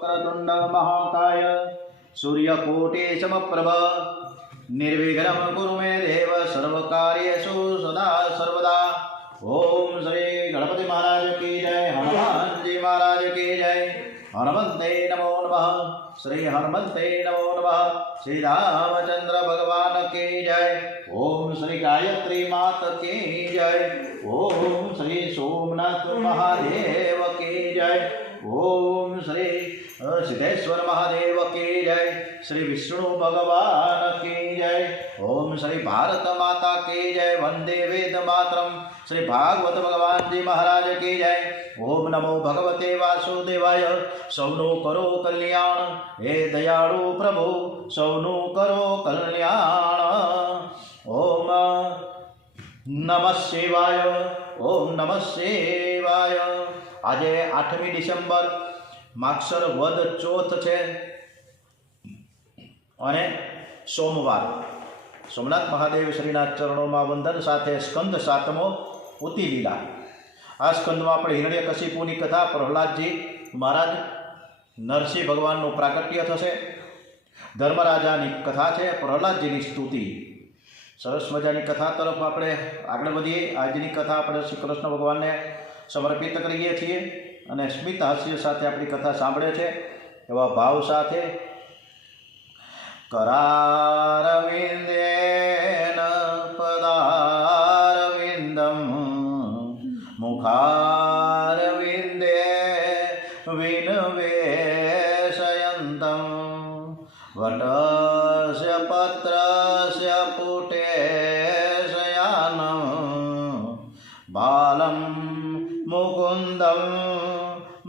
वक्रतुण्ड महाकाय सूर्यकोटि समप्रभ निर्विघ्नं कुरु मे देव सर्वकार्येषु सदा सर्वदा। ओम श्री गणपति महाराज की जय, हनुमान जी महाराज की जय। हनुमते नमो नमः, श्री हनुमते नमो नमः। श्री रामचंद्र भगवान की जय। ओम श्री गायत्री मात की जय। ओम श्री सोमनाथ महादेव की जय। ओम श्री सिद्धेश्वर महादेव की जय। श्री विष्णु भगवान की जय। ओम श्री भारत माता की जय। वंदे वेद मातरम। श्री भागवत भगवान जी महाराज की जय। ओम नमो भगवते वासुदेवाय। सौनु करो कल्याण, हे दयाळु प्रभु सौनु करो कल्याण। ओम नमः शिवाय। ओम नमः शिवाय। आज 8મી ડિસેમ્બર માગસર વદ ચોથ છે અને સોમવાર। સોમનાથ મહાદેવ શ્રીના ચરણોમાં વંદન સાથે સ્કંદ 7મો ઉતી લીલા। આ સ્કંદમાં આપણે હિરણ્યકશિપુની કથા, પ્રહલાદજી મહારાજ, નરસિંહ ભગવાનનું પ્રાગટ્ય થશે, ધર્મરાજાની કથા છે, પ્રહલાદજીની સ્તુતિ। સરસ મજાની કથા તરફ આપણે આગળ વધીએ। આજની કથા આપણે શ્રી કૃષ્ણ ભગવાનને સમર્પિત કરીએ છીએ અને સ્મિત હાસ્ય સાથે આપણી કથા સાંભળે છે એવા ભાવ સાથે करारविन्देन पदारविन्दं मुखारविन्दे विनिवेशयन्तं वटस्य पत्रस्य पुटे शयानं बालं मुकुन्दं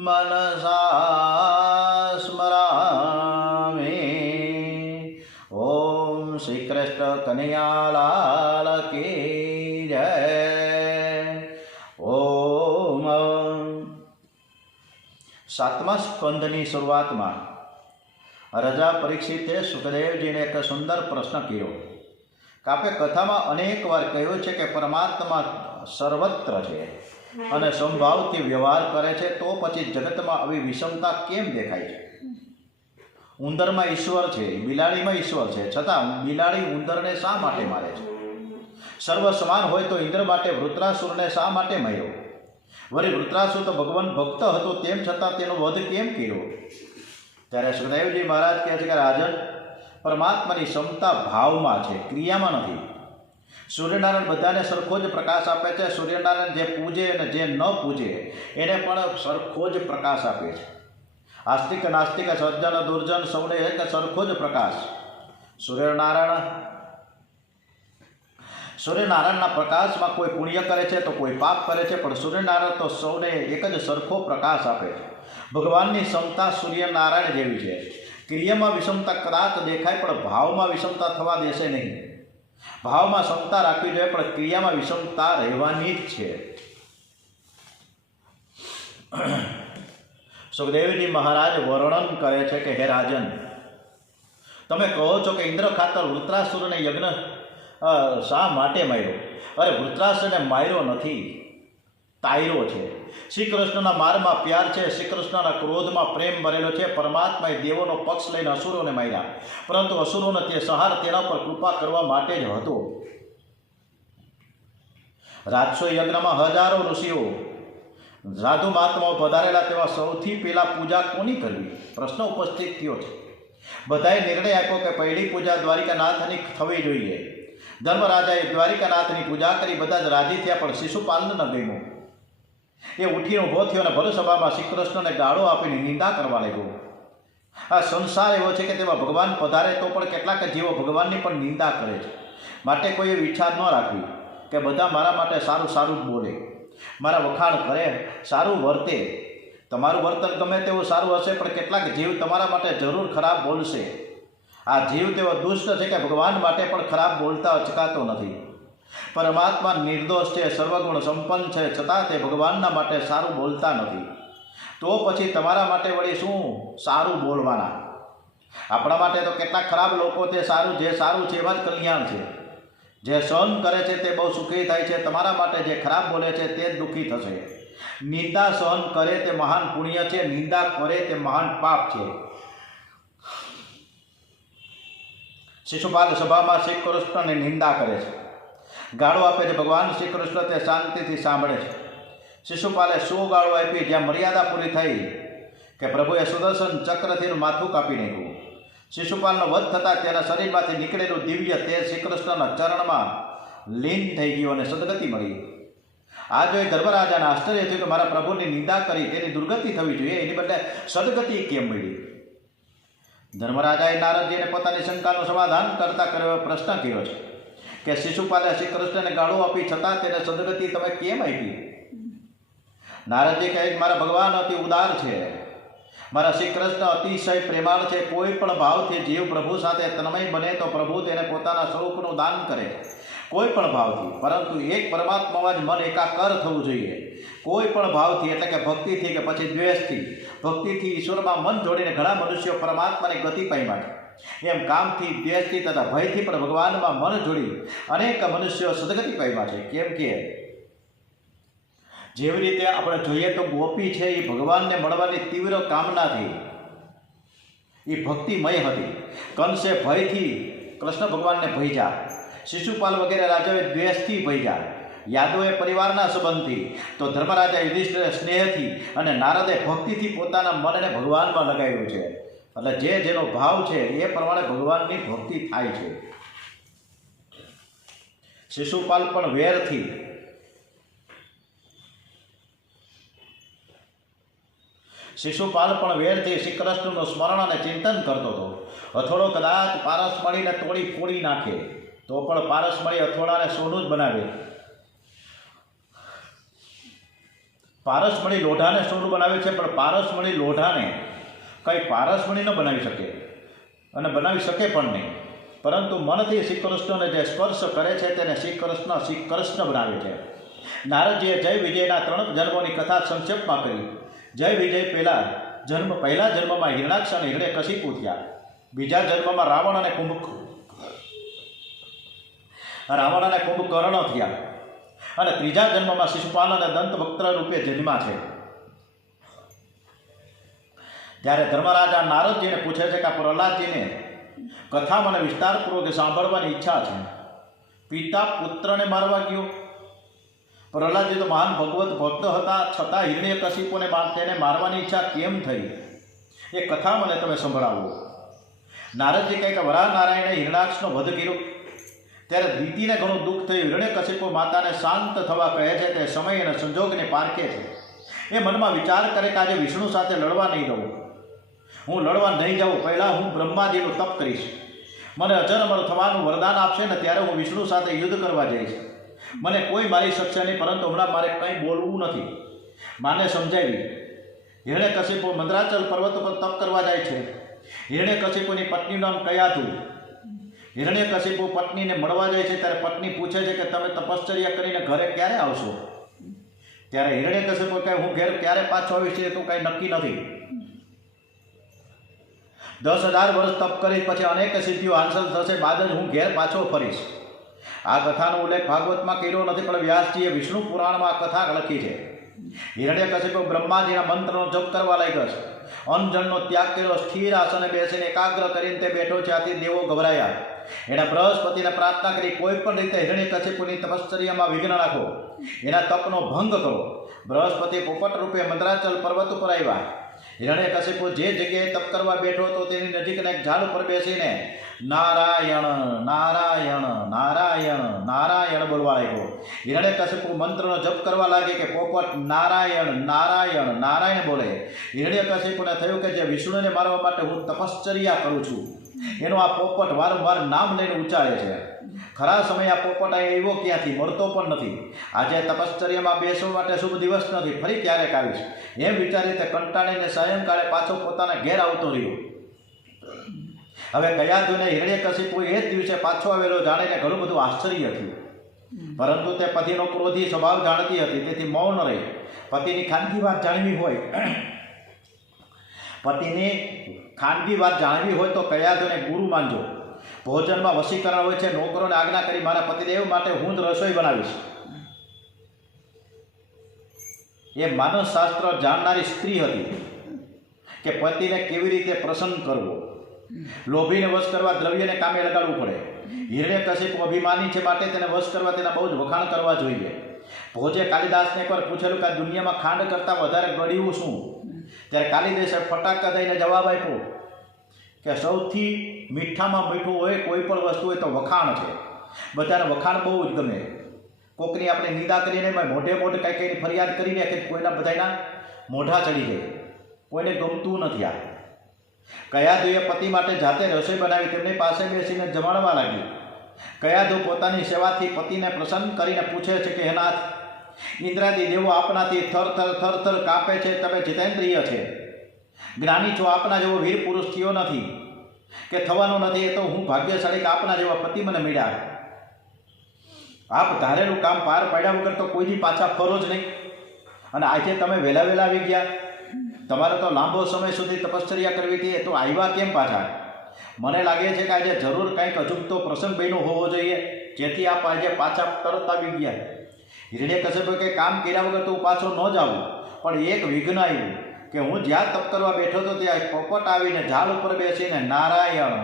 मनसा स्मरामि। ओम श्री कृष्ण कन्हैयालाल की जय। ओम 7મા સ્કંદની શરૂઆતમાં રાજા પરીક્ષિતે સુખદેવજીને એક સુંદર પ્રશ્ન કર્યો કે આપણે કથામાં અનેક વાર કહ્યું છે કે પરમાત્મા સર્વત્ર છે અને સંભાવથી વ્યવહાર કરે છે, તો પછી જગતમાં આવી વિષમતા કેમ દેખાય છે? ઉંદરમાં ઈશ્વર છે, બિલાડીમાં ઈશ્વર છે, છતાં બિલાડી ઉંદરને શા માટે મારે છે? સર્વ સમાન હોય તો ઇન્દ્ર માટે વૃત્રાસુરને શા માટે માર્યો? વળી વૃત્રાસુર તો ભગવાન ભક્ત હતો, તેમ છતાં તેનો વધ કેમ કર્યો? ત્યારે સુખદેવજી મહારાજ કહે છે કે રાજન, પરમાત્માની ક્ષમતા ભાવમાં છે, ક્રિયામાં નથી। સૂર્યનારાયણ બધાને સરખો જ પ્રકાશ આપે છે। સૂર્યનારાયણ જે પૂજે અને જે ન પૂજે એને પણ સરખો જ પ્રકાશ આપે છે। આસ્તિક નાસ્તિક સજ્જન દુર્જન સૌને એક સરખો જ પ્રકાશ। સૂર્યનારાયણના પ્રકાશમાં કોઈ પુણ્ય કરે છે તો કોઈ પાપ કરે છે, પણ સૂર્યનારાયણ તો સૌને એક જ સરખો પ્રકાશ આપે છે। ભગવાનની ક્ષમતા સૂર્યનારાયણ જેવી છે। ક્રિયામાં વિષમતા કદાચ દેખાય, પણ ભાવમાં વિષમતા થવા દેશે નહીં। ભાવમાં ક્ષમતા રાખવી જોઈએ, પણ ક્રિયામાં વિષમતા રહેવાની જ છે। સુખદેવજી મહારાજ વર્ણન કરે છે કે હે રાજન, તમે કહો છો કે ઇન્દ્ર ખાતર વૃત્રાસુરને યજ્ઞ શા માટે માર્યો? અરે વૃત્રાસુરને માર્યો નથી, તાયરો છે। શ્રી કૃષ્ણના મારમાં પ્યાર છે, શ્રી કૃષ્ણના ક્રોધમાં પ્રેમ ભરેલો છે। પરમાત્માએ દેવોનો પક્ષ લઈને અસુરોને માર્યા, પરંતુ અસુરોનો તે સંહાર તેના પર કૃપા કરવા માટે જ હતો। રાજસો યજ્ઞમાં હજારો ઋષિઓ સાધુ મહાત્માઓ પધારેલા, તેમાં સૌથી પહેલાં પૂજા કોની કરવી પ્રશ્ન ઉપસ્થિત થયો છે। બધાએ નિર્ણય આપ્યો કે પહેલી પૂજા દ્વારિકાનાથની થવી જોઈએ। ધર્મરાજાએ દ્વારિકાનાથની પૂજા કરી, બધા જ રાજી થયા, પણ શિશુપાલને ન ગમ્યું। એ ઉઠીને ઊભો થયો અને ભરસભામાં શ્રી કૃષ્ણને ગાળો આપીને નિંદા કરવા લાગ્યો। આ સંસાર એવો છે કે તેમાં ભગવાન પધારે તો પણ કેટલાક જીવો ભગવાનની પણ નિંદા કરે છે। માટે કોઈએ વિચાર ન રાખવી કે બધા મારા માટે સારું સારું જ બોલે, મારા વખાણ કરે, સારું વર્તે। તમારું વર્તન ગમે તેવું સારું હશે, પણ કેટલાક જીવ તમારા માટે જરૂર ખરાબ બોલશે। આ જીવ તેવો દુષ્ટ છે કે ભગવાન માટે પણ ખરાબ બોલતા અચકાતો નથી। પરમાત્મા નિર્દોષ છે, સર્વગુણ સંપન્ન છે, છતાં તે ભગવાનના માટે સારું બોલતા નથી, તો પછી તમારા માટે વળી શું સારું બોલવાના? આપણા માટે તો કેટલાક ખરાબ લોકો તે સારું, જે સારું છે એવા જ કલ્યાણ છે। જે સહન કરે છે તે બહુ સુખી થાય છે, તમારા માટે જે ખરાબ બોલે છે તે જ દુઃખી થશે। નિંદા સહન કરે તે મહાન પુણ્ય છે, નિંદા કરે તે મહાન પાપ છે. શિશુપાલ સભામાં શ્રી કૃષ્ણની નિંદા કરે છે, ગાળો આપે છે. ભગવાન શ્રી કૃષ્ણ તે શાંતિથી સાંભળે છે. શિશુપાલે શું ગાળો આપી? જ્યાં મર્યાદા પૂરી થઈ કે પ્રભુએ સુદર્શન ચક્રથી માથું કાપી નાખ્યું. શિશુપાલનો વધ થતાં તેના શરીરમાંથી નીકળેલું દિવ્ય તેજ શ્રી કૃષ્ણના ચરણમાં લીન થઈ ગયું અને સદગતિ મળી. આ જોઈ ધર્મરાજાને આશ્ચર્ય થયું કે મારા પ્રભુની નિંદા કરી તેની દુર્ગતિ થવી જોઈએ, એની બદલે સદગતિ કેમ મળી? ધર્મરાજાએ નારદજીને પોતાની શંકાનું સમાધાન કરતા કર્યો પ્રશ્ન કર્યો છે કે શિશુપાલે શ્રી કૃષ્ણને ગાળો આપી છતાં તેને સદગતિ તમે કેમ આપી? નારદજી કહે કે મારા ભગવાન અતિ ઉદાર છે, મારા શ્રી કૃષ્ણ અતિશય પ્રેમાળ છે. કોઈ પણ ભાવથી જીવ પ્રભુ સાથે તન્મય બને તો પ્રભુ તેને પોતાના સ્વરૂપનું દાન કરે, કોઈ પણ ભાવથી. પરંતુ એક પરમાત્મામાં જ મન એકાકાર થવું જોઈએ. કોઈ પણ ભાવથી, એટલે કે ભક્તિથી કે પછી દ્વેષથી. ભક્તિથી ઈશ્વરમાં મન જોડીને ઘણા મનુષ્યો પરમાત્માની ગતિ પામ્યા છે. એમ કામથી, દ્વેષથી તથા ભયથી પણ ભગવાનમાં મન જોડી અનેક મનુષ્યો સદગતિ પામ્યા છે. કેમ કે જેવી રીતે આપણે જોઈએ તો ગોપી છે એ ભગવાનને મળવાની તીવ્ર કામનાથી એ ભક્તિમય હતી. કંસે ભયથી કૃષ્ણ ભગવાનને ભયજા, શિશુપાલ વગેરે રાજાઓએ દ્વેષથી ભયજા, યાદવોએ પરિવારના સંબંધથી, તો ધર્મરાજા યુધિષ્ઠિરે સ્નેહથી અને નારદે ભક્તિથી પોતાના મનને ભગવાનમાં લગાવ્યું છે. એટલે જે જેનો ભાવ છે એ પ્રમાણે ભગવાનની ભક્તિ થાય છે. શિશુપાલ પણ વેરથી શ્રી કૃષ્ણનું સ્મરણ અને ચિંતન કરતો હતો. હથોડો કદાચ પારસમણીને તોડી ફોડી નાખે તો પણ પારસમણી હથોડાને સોનું જ બનાવે. પારસમણી લોઢાને સોનું બનાવે છે, પણ પારસમણી લોઢાને કંઈ પારસમણી ન બનાવી શકે અને બનાવી શકે પણ નહીં. પરંતુ મનથી શ્રી કૃષ્ણને જે સ્પર્શ કરે છે તેને શ્રી કૃષ્ણ બનાવે છે. નારદજીએ જય વિજયના 3 જન્મોની કથા સંક્ષેપમાં કરી. જય વિજય પહેલા જન્મમાં હિરણાક્ષ અને હિરણ્યકશિપુ થયા. બીજા જન્મમાં રાવણ અને કુંભકર્ણ થયા. અને ત્રીજા જન્મમાં શિશુપાલ અને દંતવક્ત્ર રૂપે જન્મ્યા છે. ત્યારે ધર્મરાજા નારદજીને પૂછે છે કે આ પ્રહલાદજીને કથા મને વિસ્તારપૂર્વક સાંભળવાની ઈચ્છા છે. પિતા પુત્રને મારવા ગયો. પ્રહલાદજી તો મહાન ભગવત ભક્ત હતા, છતાં હિરણ્યકશિપુને તેને મારવાની ઈચ્છા કેમ થઈ એ કથા મને તમે સંભળાવો. નારદજી કહે કે વરાહ નારાયણે હિરણાક્ષનો વધ કર્યો ત્યારે દીતીને ઘણું દુઃખ થયું. હિરણ્યકશિપુ માતાને શાંત થવા કહે છે. તે સમય અને સંજોગને પારખે છે. એ મનમાં વિચાર કરે કે આજે વિષ્ણુ સાથે લડવા નહીં દઉં. હું લડવા નહીં જાઉં, પહેલાં હું બ્રહ્માજીનું તપ કરીશ. મને અજર અમર થવાનું વરદાન આપશે ને ત્યારે હું વિષ્ણુ સાથે યુદ્ધ કરવા જઈશ. મને કોઈ મારી શકશે નહીં, પરંતુ હમણાં મારે કંઈ બોલવું નથી. માને સમજાવી. હિરણ્યકશિપુ મંદરાચલ પર્વત પર તપ કરવા જાય છે. હિરણ્યકશિપુની પત્નીનું નામ કયાતુ. હિરણ્યકશિપુ પત્નીને મળવા જાય છે ત્યારે પત્ની પૂછે છે કે તમે તપશ્ચર્યા કરીને ઘરે ક્યારે આવશો? ત્યારે હિરણ્યકશિપુ કહે હું ઘેર ક્યારે પાછો આવીશ એ તો કંઈ નક્કી નથી. 10,000 વર્ષ તપ કરી પછી અનેક સિદ્ધિઓ હાંસલ થશે બાદ જ હું ઘેર પાછો ફરીશ. આ કથાનો ઉલ્લેખ ભાગવતમાં કર્યો નથી, પણ વ્યાસજીએ વિષ્ણુ પુરાણમાં આ કથા લખી છે. હિરણ્યકશિપુ બ્રહ્માજીના મંત્રનો જપ કરવા લાગ્યો છે. અન્નજળનો ત્યાગ કર્યો. સ્થિર આસને બેસીને એકાગ્ર કરીને તે બેઠો છે. આથી દેવો ગભરાયા. એણે બૃહસ્પતિને પ્રાર્થના કરી કોઈ પણ રીતે હિરણ્યકશિપુની તપશ્ચર્યામાં વિઘ્ન નાખો, એના તપનો ભંગ કરો. બૃહસ્પતિ પોપટ રૂપે મંદરાચલ પર્વત ઉપર આવ્યા. હિરણ્યકશિપુ જે જગ્યાએ તપ કરવા બેઠો હતો તેની નજીકના એક ઝાડ ઉપર બેસીને નારાયણ નારાયણ નારાયણ નારાયણ બોલવા લાગ્યો. હિરણ્યકશિપુ મંત્રનો જપ કરવા લાગે કે પોપટ નારાયણ નારાયણ નારાયણ બોલે. હિરણ્યકશિપુને થયું કે જે વિષ્ણુને મારવા માટે હું તપશ્ચર્યા કરું છું એનું આ પોપટ વારંવાર નામ લઈને ઉચ્ચારે છે. ખરા સમય આ પોપટ એવો ક્યાંથી મળતો પણ નથી. આજે તપશ્ચર્યામાં બેસવા માટે શુભ દિવસ નથી, ફરી ક્યારેક આવીશ એમ વિચારી તે કંટાળીને સાયંકાળે પાછો પોતાના ઘેર આવતો રહ્યો. હવે કયાતુને હિરણ્યકશિપુ એ જ દિવસે પાછો આવેલો જાણીને ઘણું બધું આશ્ચર્ય થયું. પરંતુ તે પતિનો ક્રોધી સ્વભાવ જાણતી હતી, તેથી મૌન રહી. પતિની ખાનગી વાત જાણવી હોય તો કયાતુને ગુરુ માનજો. ભોજનમાં વશીકરણ હોય છે. નોકરોને આજ્ઞા કરી મારા પતિદેવ માટે હું જ રસોઈ બનાવીશ. એ માનસશાસ્ત્ર જાણનારી સ્ત્રી હતી કે પતિને કેવી રીતે પ્રસન્ન કરવો, લોભીને વશ કરવા દ્રવ્યને કામે લગાડવું પડે. હિરણ્યકશિપુ અભિમાની છે માટે તેને વશ કરવા તેના બહુ જ વખાણ કરવા જોઈએ. ભોજે કાલિદાસને એકવાર પૂછેલું કે આ દુનિયામાં ખાંડ કરતાં વધારે ગળ્યું શું? ત્યારે કાલિદાસે ફટાકા દઈને જવાબ આપ્યો કે સૌથી મીઠામાં મીઠું હોય કોઈ પણ વસ્તુ હોય તો વખાણ છે. બધાને વખાણ બહુ જ ગમે. કોકની આપણે નિંદા કરીને મોઢે મોઢે કાંઈ કંઈ ફરિયાદ કરીને કે કોઈના બધાના મોઢા ચડી જાય, કોઈને ગમતું નથી. આ કયાધુએ પતિ માટે જાતે રસોઈ બનાવી તેમની પાસે બેસીને જમાડવા લાગી. કયાધુ પોતાની સેવાથી પતિને પ્રસન્ન કરીને પૂછે છે કે હે નાથ, ઇન્દ્રાદી દેવો આપનાથી થર થર થર થર કાપે છે, તમે જીતેન્દ્રિય છે, જ્ઞાની છો, આપના જેવો વીર પુરુષ થયો નથી કે થવાનો નથી. એ તો હું ભાગ્યશાળી કે આપના જેવા પતિ મને મળ્યા. આપ ધારેલું કામ પાર પાડ્યા વગર તો કોઈ દી પાછા ફરો જ નહીં. અને આજે તમે વહેલા વહેલા આવી ગયા. તમારે તો લાંબો સમય સુધી તપશ્ચર્યા કરવી હતી, એ તો આવ્યા કેમ પાછા? મને લાગે છે કે આજે જરૂર કંઈક અજુગતો પ્રસંગ બન્યો હોવો જોઈએ જેથી આપ આજે પાછા તરત આવી ગયા. હિરણ્યકશિપુએ કંઈ કામ કર્યા વગર તો હું પાછો ન જાઉં, પણ એક વિઘ્ન આવ્યું કે હું જ્યાં તપ કરવા બેઠો હતો ત્યાં પોપટ આવીને ઝાડ ઉપર બેસીને નારાયણ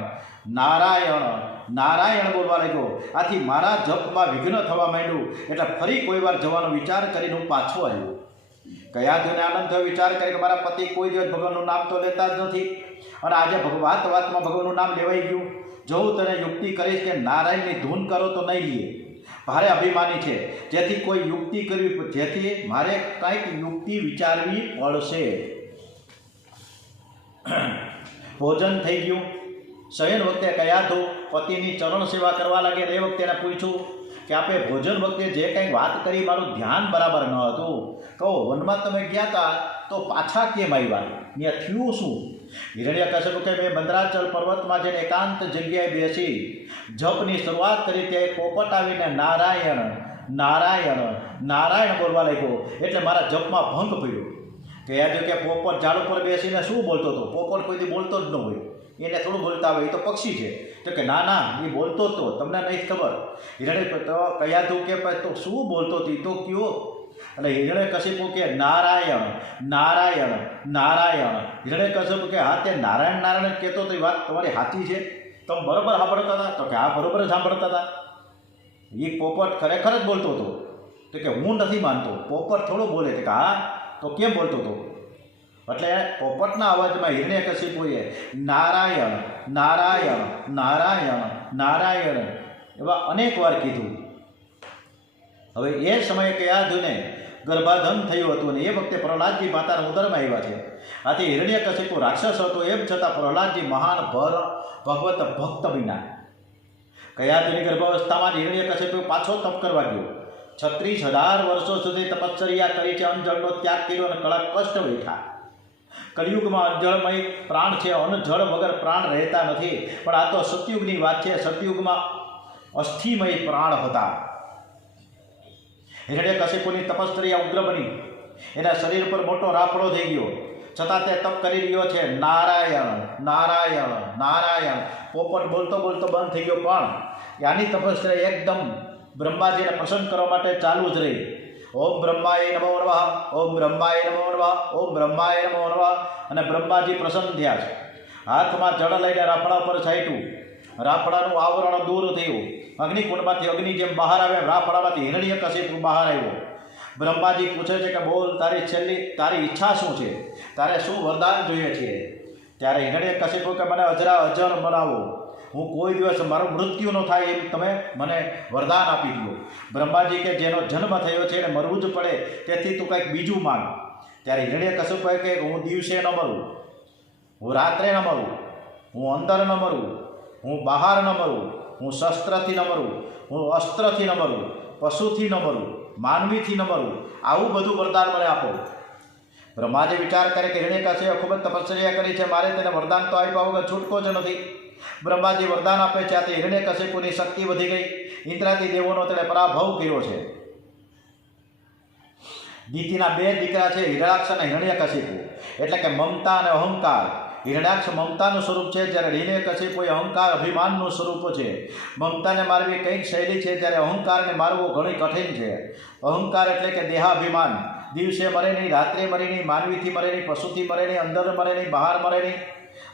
નારાયણ નારાયણ બોલવા લાગ્યો. આથી મારા જપમાં વિઘ્ન થવા માંડ્યું. એટલે ફરી કોઈ વાર જવાનો વિચાર કરીને હું પાછો આવ્યો. કયાધુને આનંદ થયો, વિચાર કરે કે મારા પતિ કોઈ દિવસ ભગવાનનું નામ તો લેતા જ નથી, અને આજે વાત વાતમાં ભગવાનનું નામ લેવાઈ ગયું. જો હું તને યુક્તિ કરીશ કે નારાયણની ધૂન કરો તો નહીં લે. ભારે અભિમાની છે, જેથી કોઈ યુક્તિ કરવી, જેથી મારે કંઈક યુક્તિ વિચારવી પડશે. ભોજન થઈ ગયું. શયન વખતે કયાધુ પતિની ચરણ સેવા કરવા લાગે. એ વખતે એને પૂછ્યું કે આપણે ભોજન વખતે જે કંઈ વાત કરી મારું ધ્યાન બરાબર ન હતું. કહો વનમાં તમે ગયા હતા તો પાછા કેમ આવ્યા? ત્યાં થયું શું? હિરણ્યકશિપુ કે મેં મંદરાચલ પર્વતમાં જઈને એકાંત જગ્યાએ બેસી જપની શરૂઆત કરી. તે પોપટ આવીને નારાયણ નારાયણ નારાયણ બોલવા લાગ્યો. એટલે મારા જપમાં ભંગ પડ્યો. કયાધુ કે પોપટ ઝાડ ઉપર બેસીને શું બોલતો હતો? પોપટ કોઈથી બોલતો જ ન હોય, એને થોડું બોલતા હોય, એ તો પક્ષી છે. તો કે ના ના, એ બોલતો જ તો, તમને નહીં ખબર. કયાધુ કે તો શું બોલતો હતી તો કયો? અને હિરણ્યકશિપુ કે નારાયણ નારાયણ નારાયણ. હિરણ્યકશિપુ કે હા, તે નારાયણ નારાયણ કહેતો તો એ વાત તમારી સાચી છે, તમે બરાબર સાંભળતા હતા? તો કે હા, બરાબર જ સાંભળતા હતા. એ પોપટ ખરેખર જ બોલતો હતો. તો કે હું નથી માનતો, પોપટ થોડો બોલે. કે હા, તો કેમ બોલતો હતો? એટલે પોપટના અવાજમાં હિરણ્યકશિપુએ નારાયણ નારાયણ નારાયણ નારાયણ એવા અનેક વાર કીધું. હવે એ સમયે કયાધુને ગર્ભાધન થયું હતું, અને એ વખતે પ્રહલાદજી માતાના ઉદરમાં આવ્યા છે. આથી હિરણ્યકશિપુ રાક્ષસ હતો, એમ છતાં પ્રહલાદજી મહાન ભગવત ભક્ત બન્યા. કયાધુની ગર્ભાવસ્થામાં જ હિરણ્યકશિપુ પાછો તપ કરવા ગયો. 36,000 વર્ષો સુધી તપશ્ચર્યા કરી છે, અન્નજળનો ત્યાગ કર્યો અને કળા કષ્ટ વેઠા. કલિયુગમાં અન્નજળમય પ્રાણ છે, અન્નજળ વગર પ્રાણ રહેતા નથી. પણ આ તો સતયુગની વાત છે. સતયુગમાં અસ્થિમય પ્રાણ હતા. હિરણ્યકશિપુની તપશ્ચર્યા ઉગ્ર બની. એના શરીર પર મોટો રાફડો થઈ ગયો, છતાં તે તપ કરી રહ્યો છે. નારાયણ નારાયણ નારાયણ. પોપટ બોલતો બોલતો બંધ થઈ ગયો, પણ આની તપશ્ચર્યા એકદમ બ્રહ્માજીને પ્રસન્ન કરવા માટે ચાલુ જ રહી. ઓમ બ્રહ્માય નમો નમઃ, ઓમ બ્રહ્માય નમો નમઃ, ઓમ બ્રહ્માય નમો નમઃ. અને બ્રહ્માજી પ્રસન્ન થયા છે. હાથમાં જળ લઈને રાફડા પર છાંટ્યું. રાફડાનું આવરણ દૂર થયું. અગ્નિકુંડમાંથી અગ્નિ જેમ બહાર આવે, રાફડામાંથી હિરણ્યકશિપુ બહાર આવ્યો. બ્રહ્માજી પૂછે છે કે બોલ, તારી ઈચ્છા શું છે? તારે શું વરદાન જોઈએ છે? ત્યારે હિરણ્યકશિપુ કે મને અજર બનાવો, હું કોઈ દિવસ મારું મૃત્યુ ન થાય એમ તમે મને વરદાન આપી દો. બ્રહ્માજી કે જેનો જન્મ થયો છે એને મરવું જ પડે, તેથી તું કંઈક બીજું માંગ. ત્યારે હિરણ્યકશિપુ કે હું દિવસે ન મરું, હું રાત્રે ન મરું, હું અંદર ન મરું, હું બહાર ન મરું, હું શસ્ત્રથી ન મરું, હું અસ્ત્રથી ન મરું, પશુથી ન મરું, માનવીથી ન મરું. આવું બધું વરદાન મને આપો. બ્રહ્માજી વિચાર કરે કે હિરણ્યકશિપુએ ખૂબ જ તપશ્ચર્યા કરી છે, મારે તેને વરદાન તો આપ્યા વગર છૂટકો જ નથી. બ્રહ્માજી વરદાન આપે છે. આથી હિરણ્યકશિપુની શક્તિ વધી ગઈ. ઇન્દ્રાદી દેવોનો તેણે પરાભવ કર્યો છે. દીતિના 2 દીકરા છે, હિરણાક્ષ અને હિરણ્યકશિપુ. એટલે કે મમતા અને અહંકાર. હિરણાક્ષ મમતાનું સ્વરૂપ છે, જ્યારે હિરણ્યકશિપુ એ અહંકાર અભિમાનનું સ્વરૂપ છે. મમતાને મારવી કંઈક શૈલી છે, જ્યારે અહંકારને મારવો ઘણી કઠિન છે. અહંકાર એટલે કે દેહાભિમાન. દિવસે મરે નહીં, રાત્રે મરે નહીં, માનવીથી મરે નહીં, પશુથી મરે નહીં, અંદર મરે નહીં, બહાર મરે નહીં.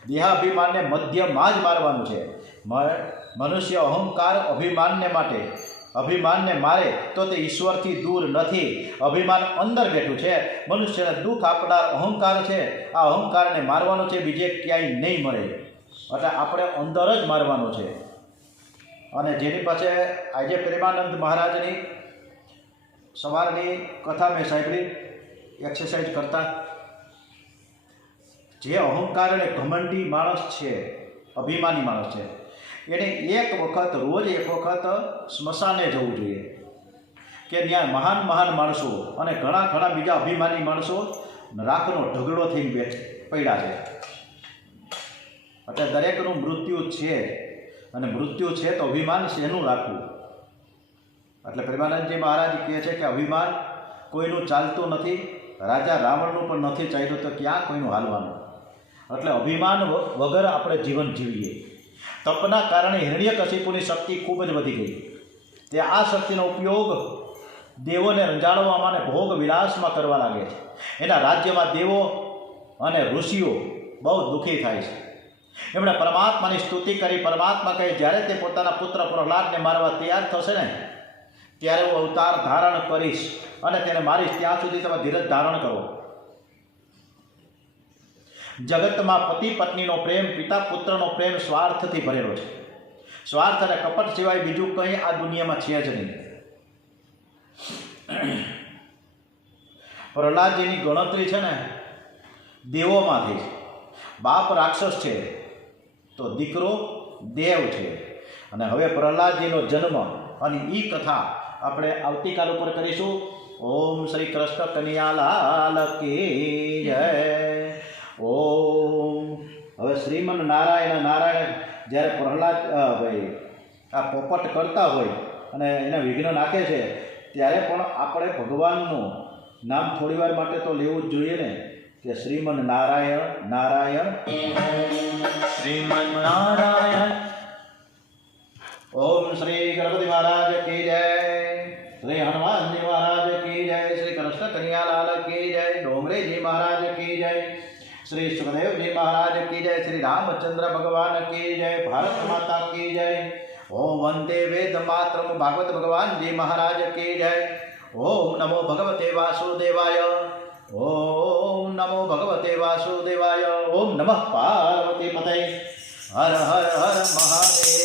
દેહાભિમાનને મધ્યમાં જ મારવાનું છે. મનુષ્ય અહંકાર અભિમાનને મારે તો તે ઈશ્વરથી દૂર નથી. અભિમાન અંદર બેઠું છે. મનુષ્યને દુઃખ આપનાર અહંકાર છે. આ અહંકારને મારવાનો છે, બીજે ક્યાંય નહીં મળે. એટલે આપણે અંદર જ મારવાનો છે. અને જેની પાસે આજે પ્રેમાનંદ મહારાજની સવારની કથા મેં સાંભળી, એક્સરસાઇઝ કરતા, જે અહંકાર અને ઘમંડી માણસ છે, અભિમાની માણસ છે, એને રોજ એક વખત સ્મશાને જવું જોઈએ. કે ત્યાં મહાન માણસો અને ઘણા બીજા અભિમાની માણસો રાખનો ઢગલો થઈને પડ્યા છે. એટલે દરેકનું મૃત્યુ છે, અને મૃત્યુ છે તો અભિમાન શેનું રાખવું. એટલે પ્રેમાનંદજી મહારાજ કહે છે કે અભિમાન કોઈનું ચાલતું નથી, રાજા રાવણનું પણ નથી ચાલ્યું, તો ક્યાં કોઈનું હાલવાનું. એટલે અભિમાન વગર આપણે જીવન જીવીએ. તપના કારણે હિરણ્યકશિપુની શક્તિ ખૂબ જ વધી ગઈ. તે આ શક્તિનો ઉપયોગ દેવોને રંજાડવામાં અને ભોગ વિલાસમાં કરવા લાગે છે. એના રાજ્યમાં દેવો અને ઋષિઓ બહુ દુઃખી થાય છે. એમણે પરમાત્માની સ્તુતિ કરી. પરમાત્મા કહે, જ્યારે તે પોતાના પુત્ર પ્રહલાદને મારવા તૈયાર થશે ને, ત્યારે હું અવતાર ધારણ કરીશ અને તેને મારીશ. ત્યાં સુધી તમે ધીરજ ધારણ કરો. જગતમાં પતિ પત્નીનો પ્રેમ, પિતા પુત્રનો પ્રેમ સ્વાર્થથી ભરેલો છે. સ્વાર્થ અને કપટ સિવાય બીજું કંઈ આ દુનિયામાં છે જ નહીં. પ્રહલાદજીની ગણતરી છે ને દેવોમાંથી છે. બાપ રાક્ષસ છે તો દીકરો દેવ છે. અને હવે પ્રહલાદજીનો જન્મ અને એ કથા આપણે આવતીકાલ ઉપર કરીશું. ઓમ શ્રી કૃષ્ણ કનૈયાલાલ કી જય. ઓમ. હવે શ્રીમન નારાયણ જ્યારે પ્રહલાદ ભાઈ આ પોપટ કરતા હોય અને એના વિઘ્ન નાખે છે, ત્યારે પણ આપણે ભગવાનનું નામ થોડી વાર માટે તો લેવું જ જોઈએ ને, કે શ્રીમન નારાયણ શ્રીમન નારાયણ. ઓમ શ્રી ગણપતિ મહારાજ કી જય, શ્રી હનુમાનજી મહારાજ કી જય, શ્રી કૃષ્ણ કનૈયાલાલ કી જય, ડોંગરેજી મહારાજ કી જય, શ્રી સુખદેવજી મહારાજ કી જય, શ્રી રામચંદ્ર ભગવાન કી જય, ભારત માતા કી જય. ઓમ વંદે વેદ માતરમ ભાગવત ભગવાનજી મહારાજ કી જય. ઓમ નમો ભગવતે વાસુદેવાય. ઓમ નમો ભગવતે વાસુદેવાય. ઓમ નમઃ પાર્વતી પતય. હર હર હર મહાદેવ.